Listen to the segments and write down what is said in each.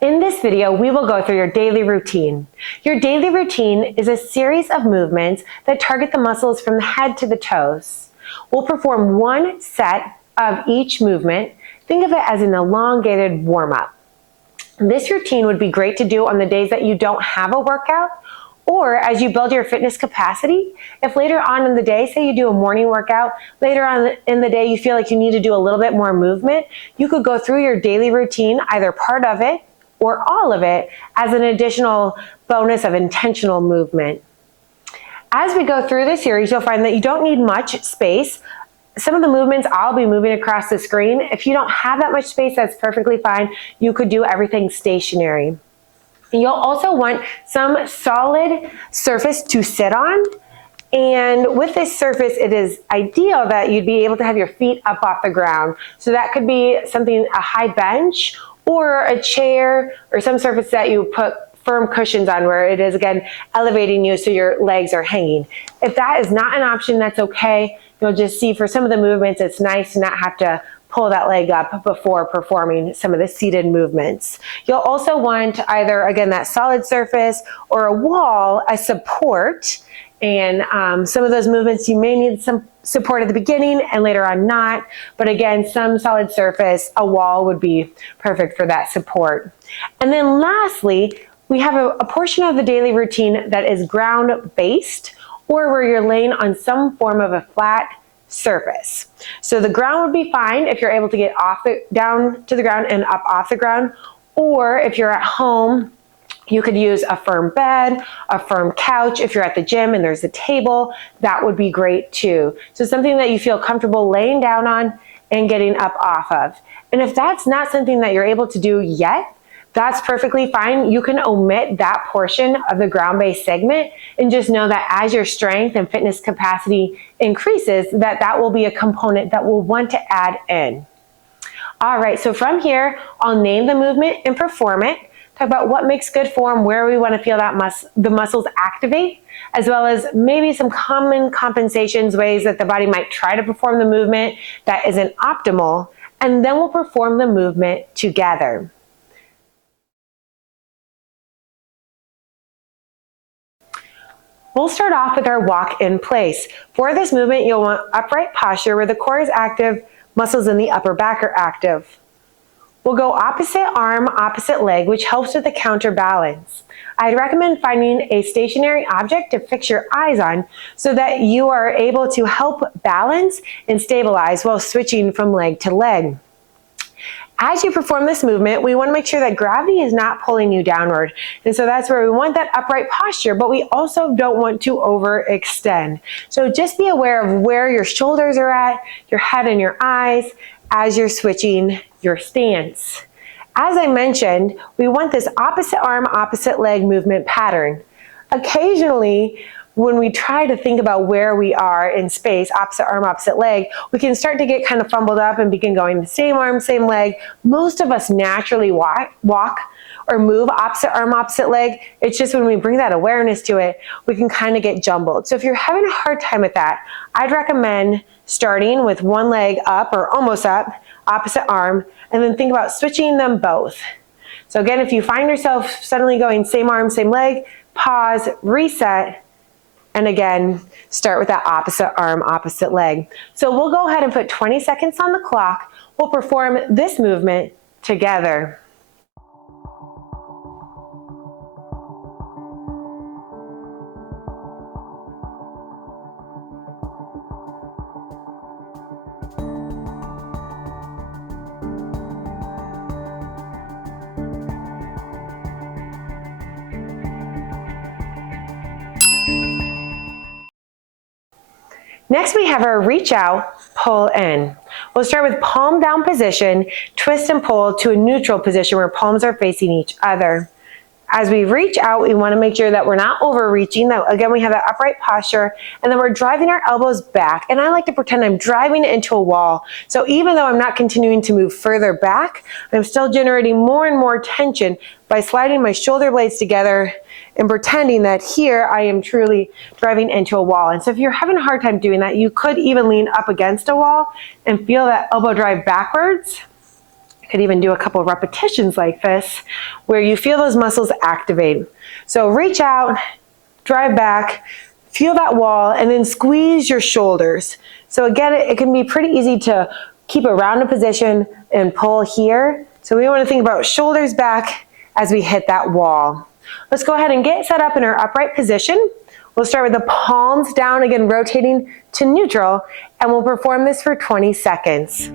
In this video, we will go through your daily routine. Your daily routine is a series of movements that target the muscles from the head to the toes. We'll perform one set of each movement. Think of it as an elongated warm-up. This routine would be great to do on the days that you don't have a workout, or as you build your fitness capacity. If later on in the day, say you do a morning workout, later on in the day you feel like you need to do a little bit more movement, you could go through your daily routine, either part of it or all of it, as an additional bonus of intentional movement. As we go through this series, you'll find that you don't need much space. Some of the movements I'll be moving across the screen. If you don't have that much space, that's perfectly fine. You could do everything stationary. You'll also want some solid surface to sit on. And with this surface, it is ideal that you'd be able to have your feet up off the ground. So that could be something, a high bench, or a chair, or some surface that you put firm cushions on, where it is, again, elevating you so your legs are hanging. If that is not an option, that's okay. You'll just see for some of the movements, it's nice to not have to pull that leg up before performing some of the seated movements. You'll also want either, again, that solid surface or a wall as support. And some of those movements, you may need some support at the beginning and later on not. But again, some solid surface, a wall would be perfect for that support. And then lastly, we have a portion of the daily routine that is ground-based, or where you're laying on some form of a flat surface. So the ground would be fine if you're able to get down to the ground and up off the ground. Or if you're at home, you could use a firm bed, a firm couch. If you're at the gym and there's a table, that would be great too. So something that you feel comfortable laying down on and getting up off of. And if that's not something that you're able to do yet, that's perfectly fine. You can omit that portion of the ground-based segment and just know that as your strength and fitness capacity increases, that will be a component that we'll want to add in. All right, so from here, I'll name the movement and perform it. Talk about what makes good form, where we want to feel that the muscles activate, as well as maybe some common compensations, ways that the body might try to perform the movement that isn't optimal, and then we'll perform the movement together. We'll start off with our walk in place. For this movement, you'll want upright posture where the core is active, muscles in the upper back are active. We'll go opposite arm, opposite leg, which helps with the counterbalance. I'd recommend finding a stationary object to fix your eyes on so that you are able to help balance and stabilize while switching from leg to leg. As you perform this movement, we want to make sure that gravity is not pulling you downward. And so that's where we want that upright posture, but we also don't want to overextend. So just be aware of where your shoulders are at, your head and your eyes, as you're switching your stance. As I mentioned, we want this opposite arm, opposite leg movement pattern. Occasionally, when we try to think about where we are in space, opposite arm, opposite leg, we can start to get kind of fumbled up and begin going the same arm, same leg. Most of us naturally walk or move opposite arm, opposite leg. It's just when we bring that awareness to it, we can kind of get jumbled. So if you're having a hard time with that, I'd recommend starting with one leg up or almost up, opposite arm, and then think about switching them both. So again, if you find yourself suddenly going same arm, same leg, pause, reset, and again, start with that opposite arm, opposite leg. So we'll go ahead and put 20 seconds on the clock. We'll perform this movement together. Next, we have our reach out, pull in. We'll start with palm down position, twist and pull to a neutral position where palms are facing each other. As we reach out, we want to make sure that we're not overreaching. That again, we have that upright posture, and then we're driving our elbows back. And I like to pretend I'm driving it into a wall. So even though I'm not continuing to move further back, I'm still generating more and more tension by sliding my shoulder blades together and pretending that here I am truly driving into a wall. And so if you're having a hard time doing that, you could even lean up against a wall and feel that elbow drive backwards Could even do a couple repetitions like this where you feel those muscles activate. So reach out, drive back, feel that wall, and then squeeze your shoulders. So again, it can be pretty easy to keep a rounded position and pull here. So we want to think about shoulders back as we hit that wall. Let's go ahead and get set up in our upright position. We'll start with the palms down, again rotating to neutral, and we'll perform this for 20 seconds.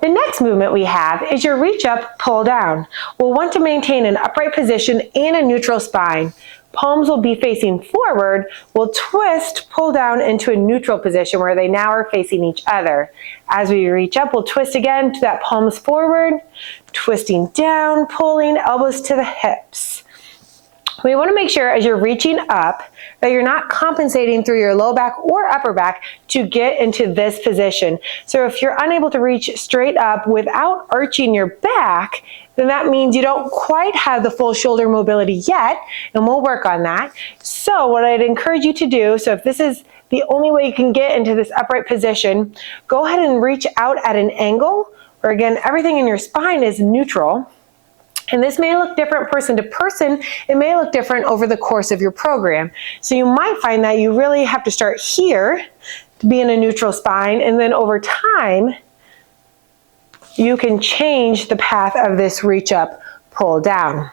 The next movement we have is your reach up, pull down. We'll want to maintain an upright position and a neutral spine. Palms will be facing forward. We'll twist, pull down into a neutral position where they now are facing each other. As we reach up, we'll twist again to that palms forward, twisting down, pulling elbows to the hips. We want to make sure as you're reaching up that you're not compensating through your low back or upper back to get into this position. So if you're unable to reach straight up without arching your back, then that means you don't quite have the full shoulder mobility yet, and we'll work on that. So what I'd encourage you to do, so if this is the only way you can get into this upright position, go ahead and reach out at an angle, where again, everything in your spine is neutral. And this may look different person to person. It may look different over the course of your program. So you might find that you really have to start here to be in a neutral spine, and then over time, you can change the path of this reach up, pull down.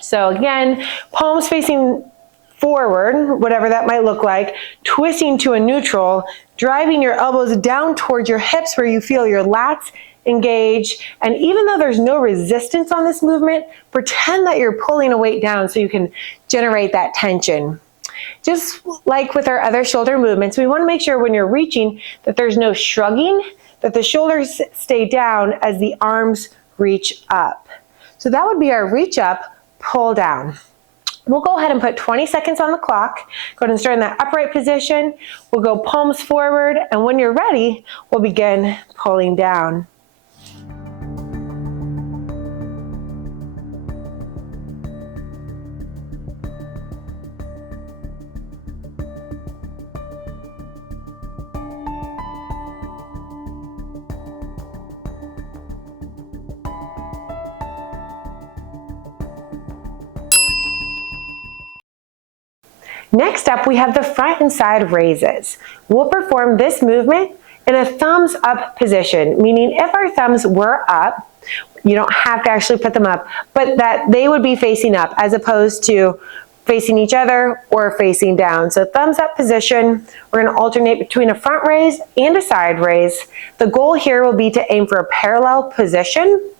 So again, palms facing forward, whatever that might look like, twisting to a neutral, driving your elbows down towards your hips where you feel your lats engage. And even though there's no resistance on this movement, pretend that you're pulling a weight down so you can generate that tension. Just like with our other shoulder movements, we want to make sure when you're reaching that there's no shrugging, that the shoulders stay down as the arms reach up. So that would be our reach up, pull down. We'll go ahead and put 20 seconds on the clock. Go ahead and start in that upright position. We'll go palms forward, and when you're ready, we'll begin pulling down. Next up, we have the front and side raises. We'll perform this movement in a thumbs up position, meaning if our thumbs were up, you don't have to actually put them up, but that they would be facing up as opposed to facing each other or facing down. So thumbs up position, we're going to alternate between a front raise and a side raise. The goal here will be to aim for a parallel position,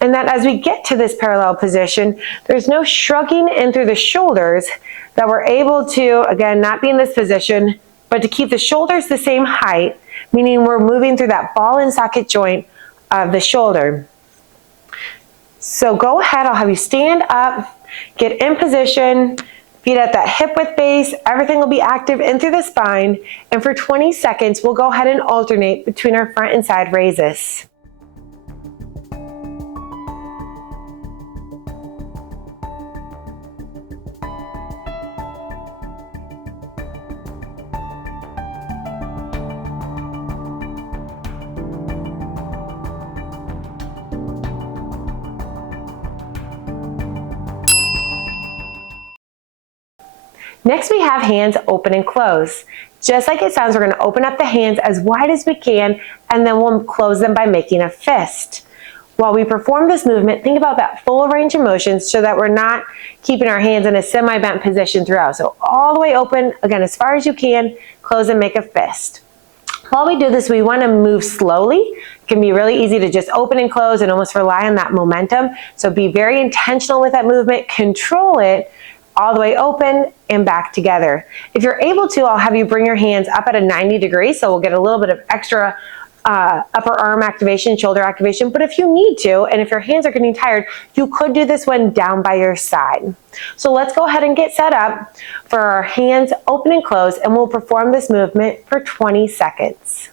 and that as we get to this parallel position, there's no shrugging in through the shoulders, that we're able to, again, not be in this position, but to keep the shoulders the same height, meaning we're moving through that ball and socket joint of the shoulder. So go ahead, I'll have you stand up, get in position, feet at that hip width base, everything will be active in through the spine, and for 20 seconds, we'll go ahead and alternate between our front and side raises. Next, we have hands open and close. Just like it sounds, we're going to open up the hands as wide as we can, and then we'll close them by making a fist. While we perform this movement, think about that full range of motion so that we're not keeping our hands in a semi-bent position throughout. So all the way open, again, as far as you can, close and make a fist. While we do this, we want to move slowly. It can be really easy to just open and close and almost rely on that momentum. So be very intentional with that movement, control it, all the way open and back together. If you're able to, I'll have you bring your hands up at a 90 degree, so we'll get a little bit of extra upper arm activation, shoulder activation, but if you need to, and if your hands are getting tired, you could do this one down by your side. So let's go ahead and get set up for our hands open and closed, and we'll perform this movement for 20 seconds.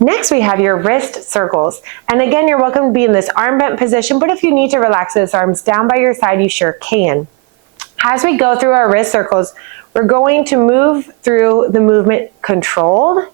Next, we have your wrist circles. And again, you're welcome to be in this arm bent position, but if you need to relax those arms down by your side, you sure can. As we go through our wrist circles, we're going to move through the movement controlled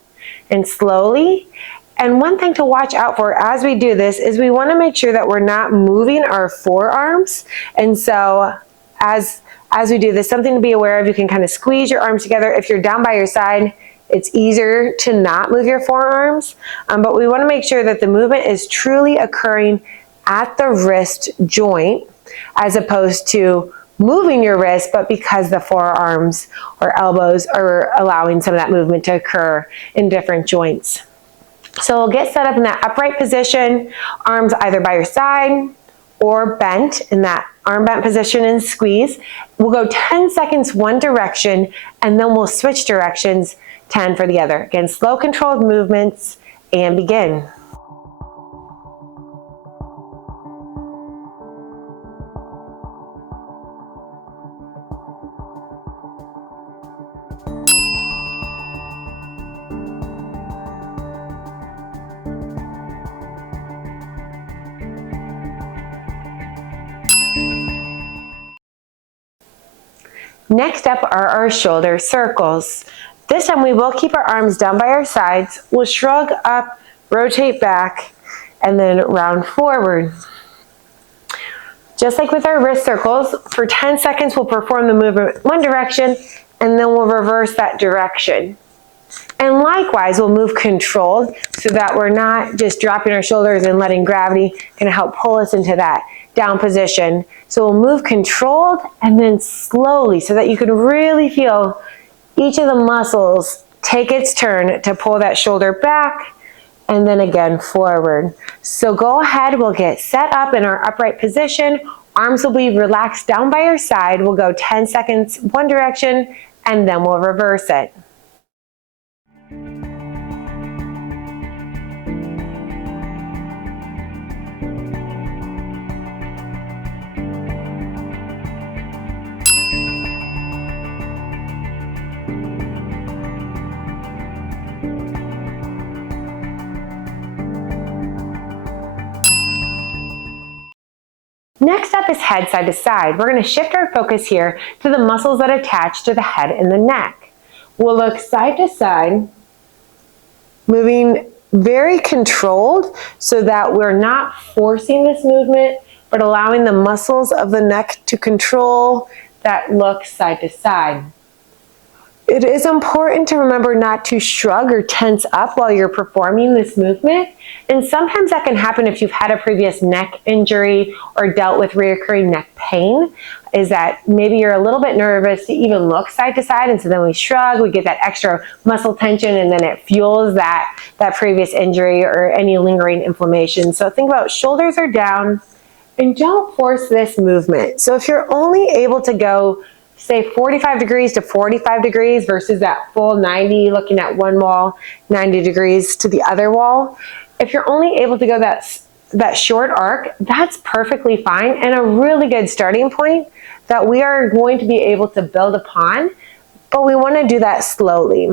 and slowly. And one thing to watch out for as we do this is we want to make sure that we're not moving our forearms. And so as we do this, something to be aware of, you can kind of squeeze your arms together. If you're down by your side, it's easier to not move your forearms, but we want to make sure that the movement is truly occurring at the wrist joint as opposed to moving your wrist, but because the forearms or elbows are allowing some of that movement to occur in different joints. So we'll get set up in that upright position, arms either by your side or bent in that arm bent position and squeeze. We'll go 10 seconds one direction, and then we'll switch directions 10 for the other. Again, slow controlled movements, and begin. Next up are our shoulder circles. This time we will keep our arms down by our sides. We'll shrug up, rotate back, and then round forward. Just like with our wrist circles, for 10 seconds we'll perform the movement one direction, and then we'll reverse that direction. And likewise, we'll move controlled so that we're not just dropping our shoulders and letting gravity kind of help pull us into that down position. So we'll move controlled and then slowly so that you can really feel each of the muscles take its turn to pull that shoulder back and then again forward. So go ahead, we'll get set up in our upright position. Arms will be relaxed down by your side. We'll go 10 seconds one direction, and then we'll reverse it. Next up is head side to side. We're going to shift our focus here to the muscles that attach to the head and the neck. We'll look side to side, moving very controlled so that we're not forcing this movement, but allowing the muscles of the neck to control that look side to side. It is important to remember not to shrug or tense up while you're performing this movement. And sometimes that can happen if you've had a previous neck injury or dealt with reoccurring neck pain, is that maybe you're a little bit nervous to even look side to side. And so then we shrug, we get that extra muscle tension, and then it fuels that previous injury or any lingering inflammation. So think about shoulders are down and don't force this movement. So if you're only able to go say 45 degrees to 45 degrees versus that full 90, looking at one wall, 90 degrees to the other wall. If you're only able to go that short arc, that's perfectly fine and a really good starting point that we are going to be able to build upon, but we want to do that slowly.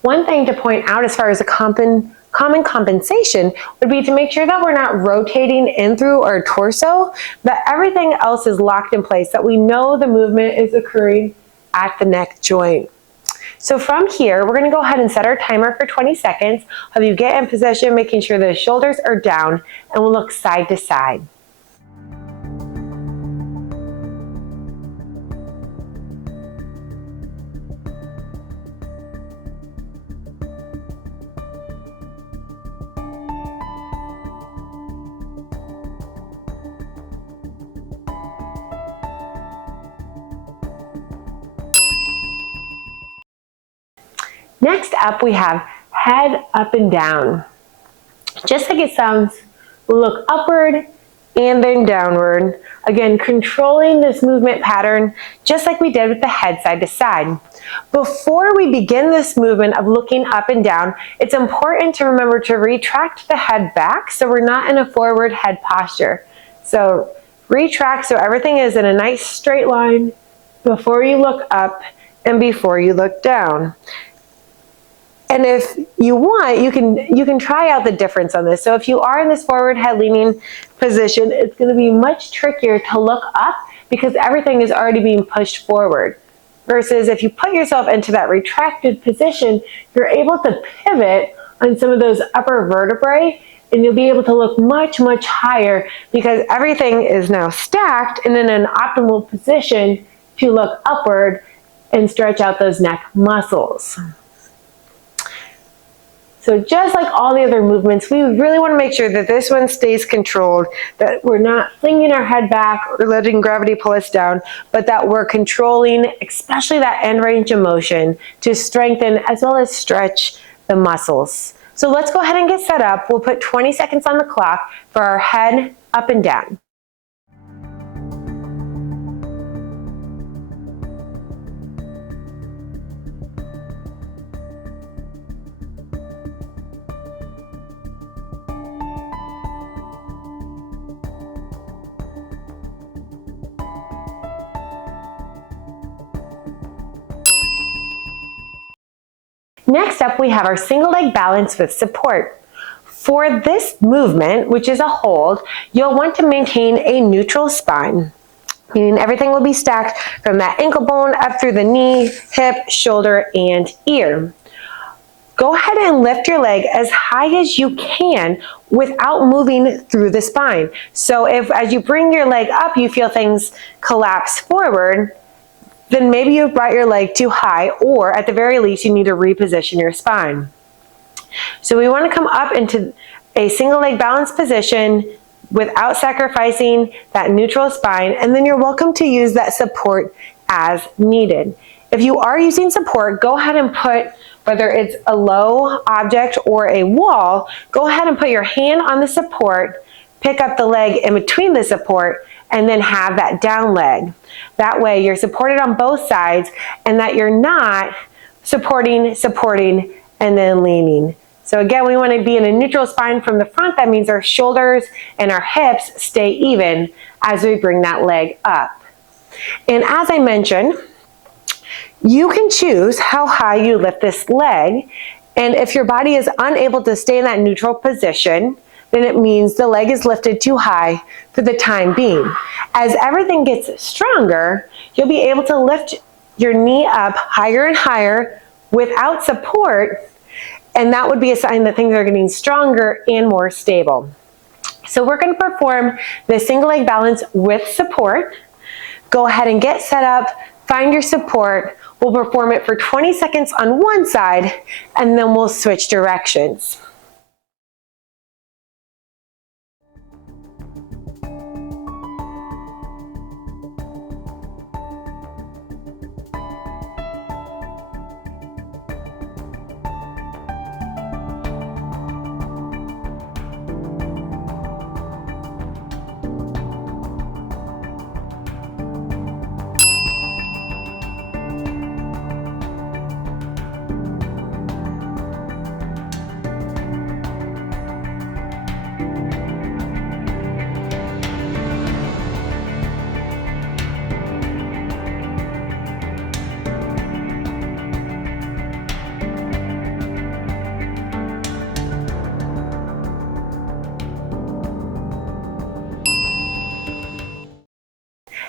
One thing to point out as far as a common compensation would be to make sure that we're not rotating in through our torso, that everything else is locked in place, that we know the movement is occurring at the neck joint. So from here, we're going to go ahead and set our timer for 20 seconds. Have you get in position, making sure the shoulders are down, and we'll look side to side. Next up, we have head up and down. Just like it sounds, we'll look upward and then downward. Again, controlling this movement pattern, just like we did with the head side to side. Before we begin this movement of looking up and down, it's important to remember to retract the head back so we're not in a forward head posture. So retract so everything is in a nice straight line before you look up and before you look down. And if you want, you can try out the difference on this. So if you are in this forward head leaning position, it's going to be much trickier to look up because everything is already being pushed forward. Versus if you put yourself into that retracted position, you're able to pivot on some of those upper vertebrae and you'll be able to look much, much higher because everything is now stacked and in an optimal position to look upward and stretch out those neck muscles. So just like all the other movements, we really want to make sure that this one stays controlled, that we're not flinging our head back or letting gravity pull us down, but that we're controlling, especially that end range of motion, to strengthen as well as stretch the muscles. So let's go ahead and get set up. We'll put 20 seconds on the clock for our head up and down. Next up, we have our single leg balance with support. For this movement, which is a hold, you'll want to maintain a neutral spine, meaning everything will be stacked from that ankle bone up through the knee, hip, shoulder, and ear. Go ahead and lift your leg as high as you can without moving through the spine. So if as you bring your leg up, you feel things collapse forward, then maybe you've brought your leg too high, or at the very least, you need to reposition your spine. So we want to come up into a single leg balance position without sacrificing that neutral spine, and then you're welcome to use that support as needed. If you are using support, go ahead and put, whether it's a low object or a wall, go ahead and put your hand on the support, pick up the leg in between the support, and then have that down leg. That way you're supported on both sides and that you're not supporting, and then leaning. So again, we want to be in a neutral spine from the front. That means our shoulders and our hips stay even as we bring that leg up. And as I mentioned, you can choose how high you lift this leg. And if your body is unable to stay in that neutral position, then it means the leg is lifted too high for the time being. As everything gets stronger, you'll be able to lift your knee up higher and higher without support, and that would be a sign that things are getting stronger and more stable. So we're going to perform the single leg balance with support. Go ahead and get set up, find your support. We'll perform it for 20 seconds on one side, and then we'll switch directions.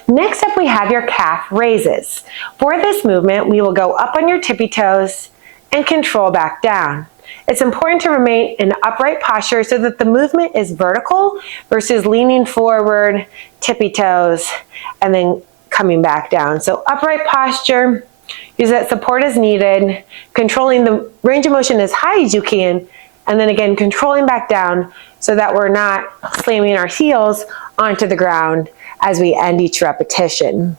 Next up, we have your calf raises. For this movement, we will go up on your tippy toes and control back down. It's important to remain in upright posture so that the movement is vertical versus leaning forward, tippy toes, and then coming back down. So upright posture, use that support as needed, controlling the range of motion as high as you can, and then again, controlling back down so that we're not slamming our heels onto the ground as we end each repetition.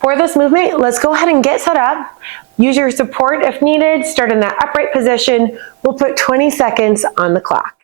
For this movement, let's go ahead and get set up. Use your support if needed. Start in that upright position. We'll put 20 seconds on the clock.